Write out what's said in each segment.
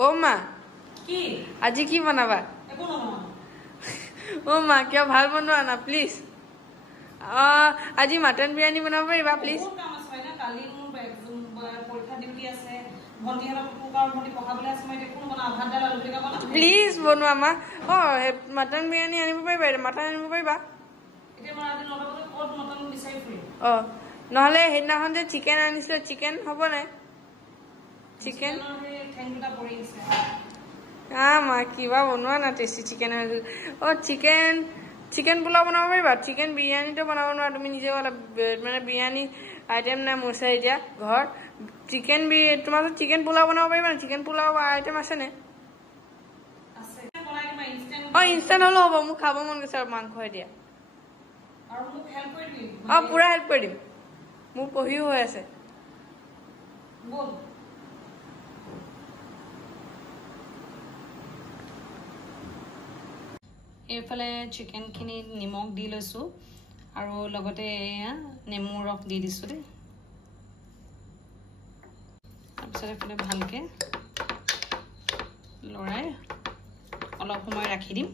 ओ माँ কি আজি কি বনাবা একো নহয় ओ माँ क्या ভাল বনোৱা না প্লিজ আজি মটন বিৰিয়ানী বনাব পাৰিবা প্লিজ বহুত কাম আছে না কালি মোৰ পৰীক্ষা ডিউটি আছে ভন্টি হলক কুকাৰ ভন্টি পঢ়াবলৈ আছে মই একো বনা ভাত দাল আলু পিটিকা বনা প্লিজ বনোৱা মা মটন বিৰিয়ানী আনিব পাৰিবা মটন আনিব পাৰিবা এতিয়া মই আজি নলবতে ক'ত মটন বিচাৰি ফুৰিম নহলে সেইদিনাখন যে চিকেন আনিছিলো চিকেন হ'ব নাই চিকেন ঠেংটা পৰি আছে মা কিবা বনোৱা না tasty chicken chicken chicken pulao বনাব পাৰিবা চিকেন বিৰিয়ানীটো বনাব নোৱাৰা তুমি নিজে অলপ মানে বিৰিয়ানী আইটেম নাই মোৰ চাই এতিয়া ঘৰ চিকেন তোমাৰ চিকেন পোলাও বনাব পাৰিবা না চিকেন পোলাও আইটেম আছে নে ইনষ্টেণ্ট হ'লেও হ'ব মোক খাব মন গৈছে আৰু মাংস এতিয়া পুৰা হেল্প কৰি দিম মোৰ পঢ়িও হৈ আছে এইফালে চিকেনখিনি নিমখ দি লৈছোঁ আৰু লগতে এয়া নেমু ৰস দি দিছোঁ দেই তাৰপিছত এইফালে ভালকৈ লৰাই অলপ সময় ৰাখি দিম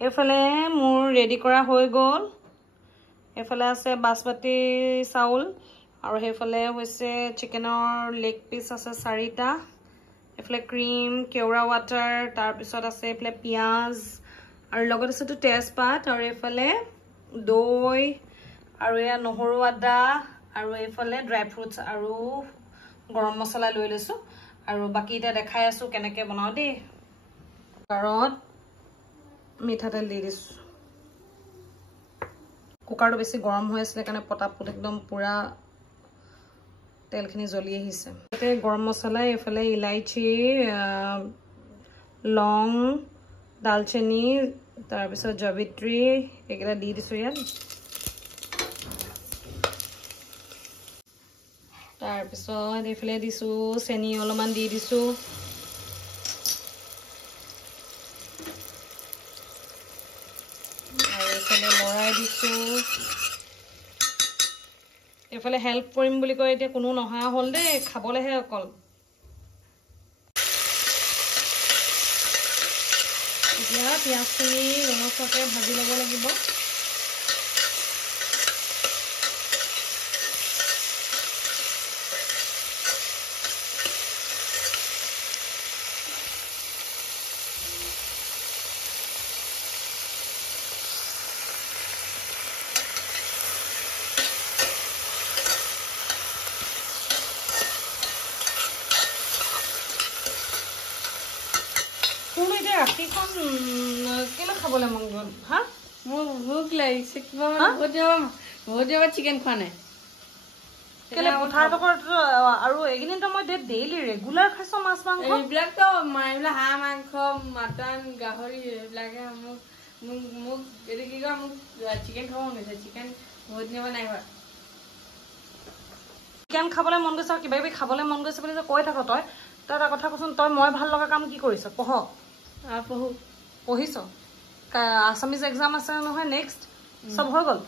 এইফালে মোৰ ৰেডি কৰা হৈ গ'ল এইফালে আছে বাসমতি চাউল আৰু সেইফালে হৈছে চিকেনৰ লেগ পিচ আছে 4টা এইফালে ক্ৰীম কেওৰা ৱাটাৰ তাৰপিছত আছে এইফালে পিঁয়াজ আৰু লগত আছেতো তেজপাত আৰু এইফালে দৈ আৰু এয়া নহৰু আদা আৰু এইফালে ড্ৰাই ফ্ৰুটছ আৰু গৰম মছলা লৈ লৈছোঁ আৰু বাকী এতিয়া দেখাই আছোঁ কেনেকৈ বনাওঁ দেই কুকাৰত মিঠাতেল দি দিছোঁ কুকাৰটো বেছি গৰম হৈ আছিলে কাৰণে পটাপট একদম পুৰা তেলখিনি জ্বলি আহিছে তাতে গৰম মছলা এইফালে ইলাইচি লং দালচেনি তাৰপিছত জবিত্ৰী এইকেইটা দি দিছোঁ ইয়াত তাৰপিছত এইফালে দিছোঁ চেনি অলপমান দি দিছোঁ আৰু এইফালে লৰাই দিছোঁ এইফালে হেল্প কৰিম বুলি কৈ এতিয়া কোনো নহা হ'ল দেই খাবলেহে অকল এতিয়া পিঁয়াজখিনি ৰঙচুৱাকৈ ভাজি ল'ব লাগিব ৰাতিখন কেলে খাবলৈ মন গ'ল হা মোৰ ভোক লাগিছে কিবা বহুত দিনৰ চিকেন খোৱা নাই কেলে পথাৰ আৰু এইকেইদিনতো মই ডেইলি ৰেগুলাৰ খাইছো মাছ মাংস এইবিলাকতো এইবিলাক হাঁহ মাংস মটন গাহৰি এইবিলাকে মোক এইটো কি কয় মোক চিকেন খাব মন গৈছে চিকেন বহুত দিনৰ নাই খোৱা চিকেন খাবলৈ মন গৈছে আৰু কিবা কিবি খাবলৈ মন গৈছে বুলি যে কৈ থাক তই এটা কথা কচোন তই মই ভাল লগা কাম কি কৰিছ পঢ় পঢ়িছ আছামিজ এক্সাম আছে নহয় নেক্সট চব হৈ গ'ল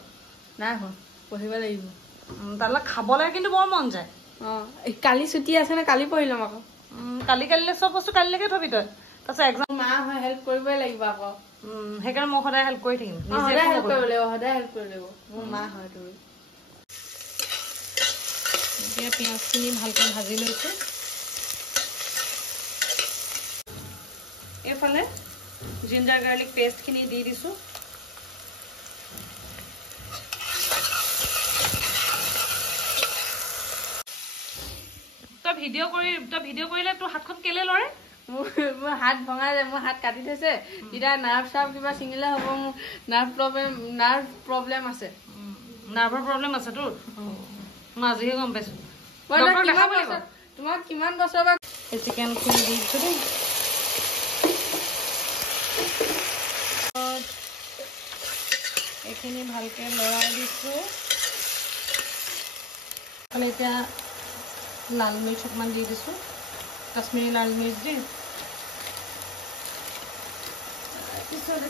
নাই হোৱা পঢ়িব লাগিব তালৈ খাবলৈ কিন্তু বৰ মন যায় কালি ছুটি আছে নে কালি পঢ়ি ল'ম আকৌ কালিলৈ চব বস্তু কালিলৈকে থবি তই তাৰপিছত এক্সাম মা হয় হেল্প কৰিবই লাগিব আকৌ সেইকাৰণে মই সদায় হেল্প কৰি থাকিম সদায় হেল্প কৰিব লাগিব মোৰ মা হয় তুমি এতিয়া পিঁয়াজখিনি ভালকৈ ভাজি লৈছোঁ এইফালে জিঞ্জাৰ গাৰ্লিক পেষ্টখিনি দি দিছোঁ তই ভিডিঅ' কৰিলে তোৰ হাতখন কেলে লৰে মোৰ হাত ভঙা যায় মোৰ হাত কাটি থৈছে এতিয়া নাৰ্ভ চাৰ্ভ কিবা ছিঙিলে হ'ব মোৰ নাৰ্ভ প্ৰব্লেম আছে নাৰ্ভৰ প্ৰব্লেম আছে তোৰ মই আজিহে গম পাইছোঁ তোমাক কিমান বছৰ বা এই চিকেনখিনি দি দিছোঁ দেই এইখিনি ভালকৈ লৰাই দিছোঁ এতিয়া লাল মিৰ্চ অকণমান দি দিছোঁ কাশ্মীৰী লাল মিৰ্চ দি তাৰপিছত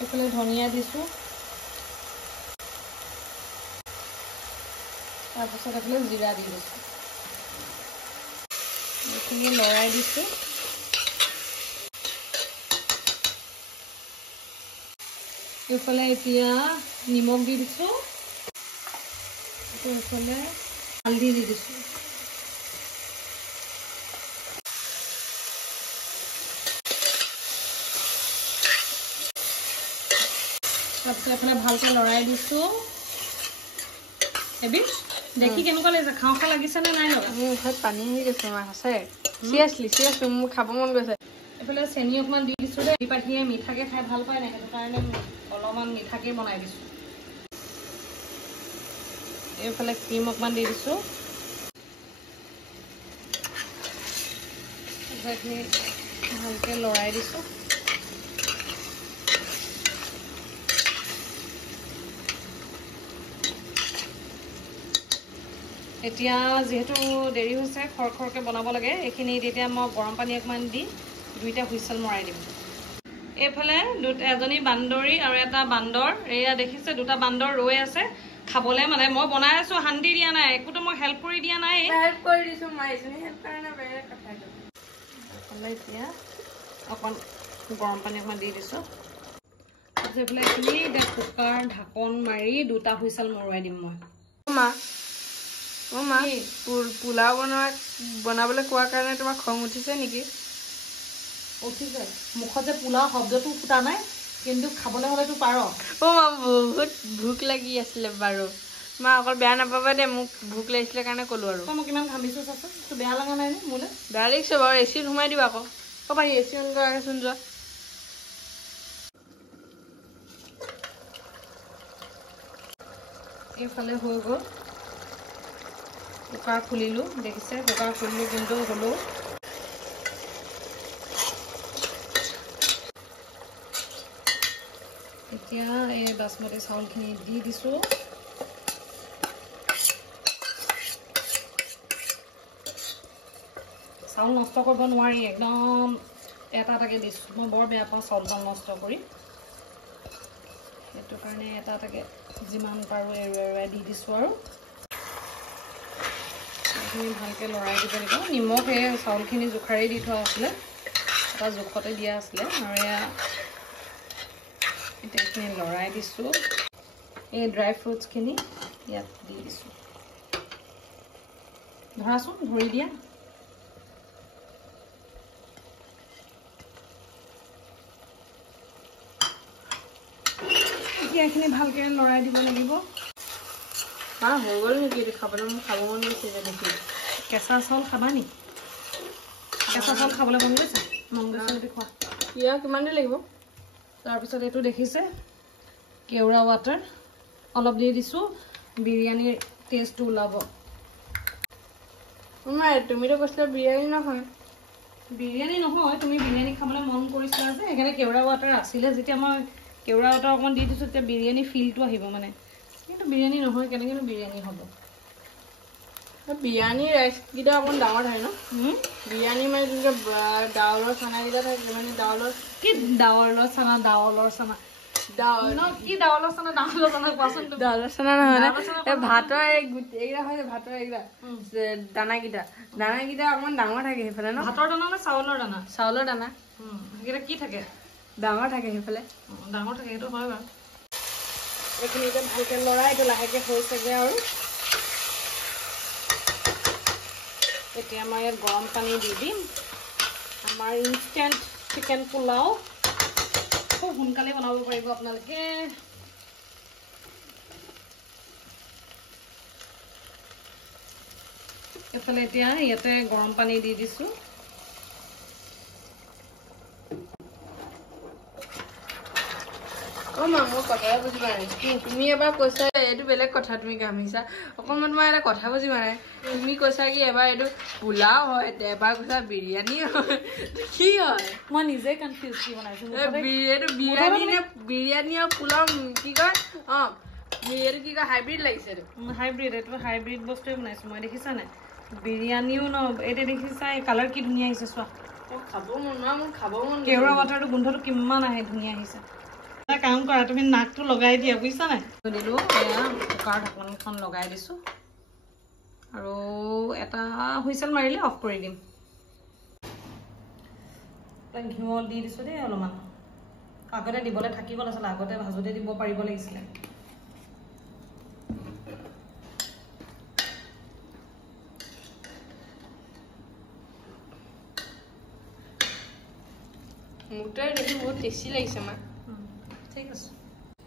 এইফালে ধনিয়া দিছোঁ তাৰপিছত এইফালে জিৰা দি দিছোঁ এইখিনি লৰাই দিছোঁ এইফালে এতিয়া নিমখ দি দিছোঁ এইফালে হালধি দি দিছোঁ তাৰপিছত এইফালে ভালকৈ লৰাই দিছোঁ এবি দেখি কেনেকুৱা লাগিছে খাওঁ খাওঁ লাগিছে নে নাই লগা মোৰ ঘৰত পানী আহি গৈছে মা সঁচাই চিৰিয়াছলি মোৰ খাব মন গৈছে এইফালে চেনি অকণমান দি দিছোঁ দেই পাখিয়ে মিঠাকৈ খাই ভাল পায় নাই সেইটো কাৰণে অলপমান মিঠাকৈ বনাই দিছোঁ এইফালে ক্ৰীম অকণমান দি দিছোঁ এইখিনি ভালকৈ লৰাই দিছোঁ এতিয়া যেহেতু দেৰি হৈছে খৰখৰকৈ বনাব লাগে এইখিনিত এতিয়া মই গৰম পানী অকণমান দি দুইটা হুইচেল মৰাই দিম এইফালে এজনী বান্দৰী আৰু এটা বান্দৰ এয়া দেখিছে দুটা বান্দৰ ৰৈ আছে খাবলৈ মানে মই বনাই আছোঁ শান্তি দিয়া নাই একোতো মই হেল্প কৰি দিয়া নাই হেল্প কৰি দিছোঁ মই এজনী হেল্প কাৰণে বেলেগ কথা এতিয়া অকণ গৰম পানী অকণমান দি দিছোঁ এইফালে এইখিনি এতিয়া কুকাৰ ঢাকন মাৰি দুটা হুইচেল মৰুৱাই দিম মই মা পোলাও বনাবলৈ কোৱাৰ কাৰণে তোমাৰ খং উঠিছে নেকি উঠিছে মুখত যে পোলাও শব্দটো ফুটা নাই কিন্তু খাবলৈ হ'লেতো পাৰ মা বহুত ভোক লাগি আছিলে বাৰু মা অকল বেয়া নাপাবা দে মোক ভোক লাগিছিলে কাৰণে ক'লো আৰু মই কিমান ঘামিছোঁ চাচোন তো বেয়া লগা নাই নে মোলৈ বেয়া লাগিছে বাৰু এচিত সোমাই দিবা আকৌ পাৰি এচি অন কৰাচোন যোৱা এইফালে হৈ গ'ল কুকাৰ খুলিলোঁ দেখিছে কুকাৰ খুলিলোঁ কিন্তু হ'লেও এতিয়া এই বাচমতি চাউলখিনি দি দিছোঁ চাউল নষ্ট কৰিব নোৱাৰি একদম এটা এটাকৈ দিছোঁ মই বৰ বেয়া পাওঁ চাউল নষ্ট কৰি সেইটো কাৰণে এটা এটাকৈ যিমান পাৰোঁ এৰুৱাই দি দিছোঁ আৰু এইখিনি ভালকৈ লৰাই দিব লাগিব নিমখ এই চাউলখিনি জোখাৰেই দি থোৱা আছিলে এটা জোখতে দিয়া আছিলে আৰু এয়া এতিয়া এইখিনি লৰাই দিছোঁ এই ড্ৰাই ফ্ৰুটছখিনি ইয়াত দি দিছোঁ ধৰাচোন ধৰি দিয়া এতিয়া এইখিনি ভালকৈ লৰাই দিব লাগিব হৈ গ'ল নেকি খাবলৈ মোৰ খাব মন গৈছে দেখি কেঁচা চাউল খাবা নি কেঁচা চাউল খাবলৈ মন গৈছে যদি খোৱা ইয়াৰ কিমান দেৰি লাগিব তাৰপিছত এইটো দেখিছে কেওৰা ৱাটাৰ অলপ দি দিছোঁ বিৰিয়ানীৰ টেষ্টটো ওলাব তুমিতো কৈছিলা বিৰিয়ানী নহয় তুমি বিৰিয়ানী খাবলৈ মন কৰিছিলা যে সেইকাৰণে কেওৰা ৱাটাৰ আছিলে যেতিয়া মই কেওৰা ৱাটাৰ অকণমান দি দিছোঁ তেতিয়া বিৰিয়ানী ফিলটো আহিব মানে কিন্তু বিৰিয়ানী নহয় কেনেকৈনো বিৰিয়ানী হ'ব বিৰিয়ানী ৰাইচকেইটা অকণমান ডাঙৰ থাকে ন বিৰিয়ানী মানে যোনকৈ ডাৱলৰ চানাকেইটা থাকে মানে ডাৱলৰ কি ডাৱলৰ চানা কি ডাৱলৰ চানা কোৱাচোন ডাৱলৰ চানা নহয় এই ভাতৰ এইকেইটা হয় ভাতৰ এইকেইটা দানাকেইটা অকণমান ডাঙৰ থাকে সেইফালে ন ভাতৰ দানা নে চাউলৰ দানা সেইকেইটা কি থাকে ডাঙৰ থাকে সেইফালে ডাঙৰ থাকে সেইটো হয় বাৰু এইখিনি এতিয়া ভালকৈ লৰাই এইটো লাহেকৈ হৈছেগৈ আৰু এতিয়া মই ইয়াত গৰম পানী দি দিম আমাৰ ইনষ্টেণ্ট চিকেন পোলাও খুব সোনকালে বনাব পাৰিব আপোনালোকে এইফালে এতিয়া ইয়াতে গৰম পানী দি দিছোঁ মা মোৰ কথাই বুজি পোৱা নাই তুমি এবাৰ কৈছা এইটো বেলেগ কথা তুমি ঘামিছা অকণমান তোমাৰ এটা কথা বুজি পোৱা নাই তুমি কৈছা কি এবাৰ এইটো পোলাও হয় এবাৰ কৈছা বিৰিয়ানী হয় কি হয় মই নিজে কনফিউজ কি বনাইছোঁ এইটো বিৰিয়ানী আৰু পোলাও কি কয় এইটো কি কয় হাইব্ৰিড লাগিছে এইটো হাইব্ৰিড বস্তুৱে বনাইছোঁ মই দেখিছা নাই বিৰিয়ানীও ন এতিয়া দেখিছা এই কালাৰ কি ধুনীয়া আহিছে চোৱা খাব মন কেওৰা ৱাটাৰটো গোন্ধটো কিমান আহে ধুনীয়া আহিছে এটা কাম কৰা তুমি নাকটো লগাই দিয়া বুজিছা নাই দিলোঁ এয়া কুকাৰ ঢাকনিখন লগাই দিছোঁ আৰু এটা হুইচেল মাৰিলে অফ কৰি দিম ঘিউ দি দিছোঁ দেই অলপমান আগতে দিবলৈ থাকি গ'ল আছিলে আগতে ভাজোতে দিব পাৰিব লাগিছিলে মুটাই দেখি বহুত টেষ্টি লাগিছে মা ঠিক আছে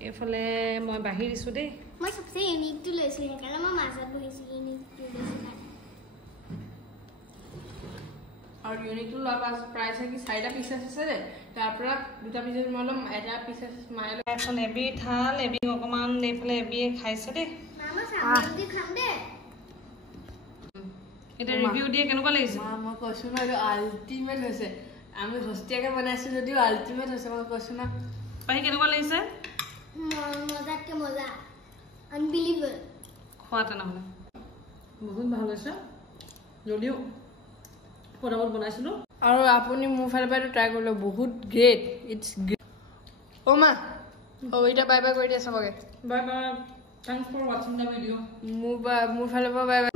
এইফালে মই বাঢ়ি দিছোঁ দেই মই সবচে ইউনিকটো লৈছোঁ সেইকাৰণে মই মাজত বহিছোঁ ইউনিকটো লৈছোঁ আৰু ইউনিকটো লোৱাৰ পাছত প্ৰাইচ কি 4টা পিচেছ আছে দে তাৰ পৰা 2টা পিচেছ মই ল'ম এটা পিচেছ মায়ে লৈ এখন এবি থাল এবি অকণমান এইফালে এবিয়ে খাইছে দেই মামা সামগ্ৰী খাম দে এতিয়া ৰিভিউ দিয়ে কেনেকুৱা লাগিছে মা মই কৈছোঁ না এইটো আল্টিমেট হৈছে আমি হস্তিয়াকৈ বনাইছোঁ যদিও আল্টিমেট হৈছে মই কৈছোঁ না পাহি কেনেকুৱা লাগিছে মজাতকৈ মজা আনবিলিভেবল খোৱা তেনেহ'লে বহুত ভাল হৈছে যদিও পটাপট বনাইছিলোঁ আৰু আপুনি মোৰ ফালৰ পৰা ট্ৰাই কৰিলে বহুত গ্ৰেট ইটছ গ্ৰেট অ' মা এতিয়া বাই বাই কৰি দিয়া চবকে বাই বাই থেংকছ ফৰ ৱাচিং দ্য ভিডিঅ' মোৰ ফালৰ পৰা বাই বাই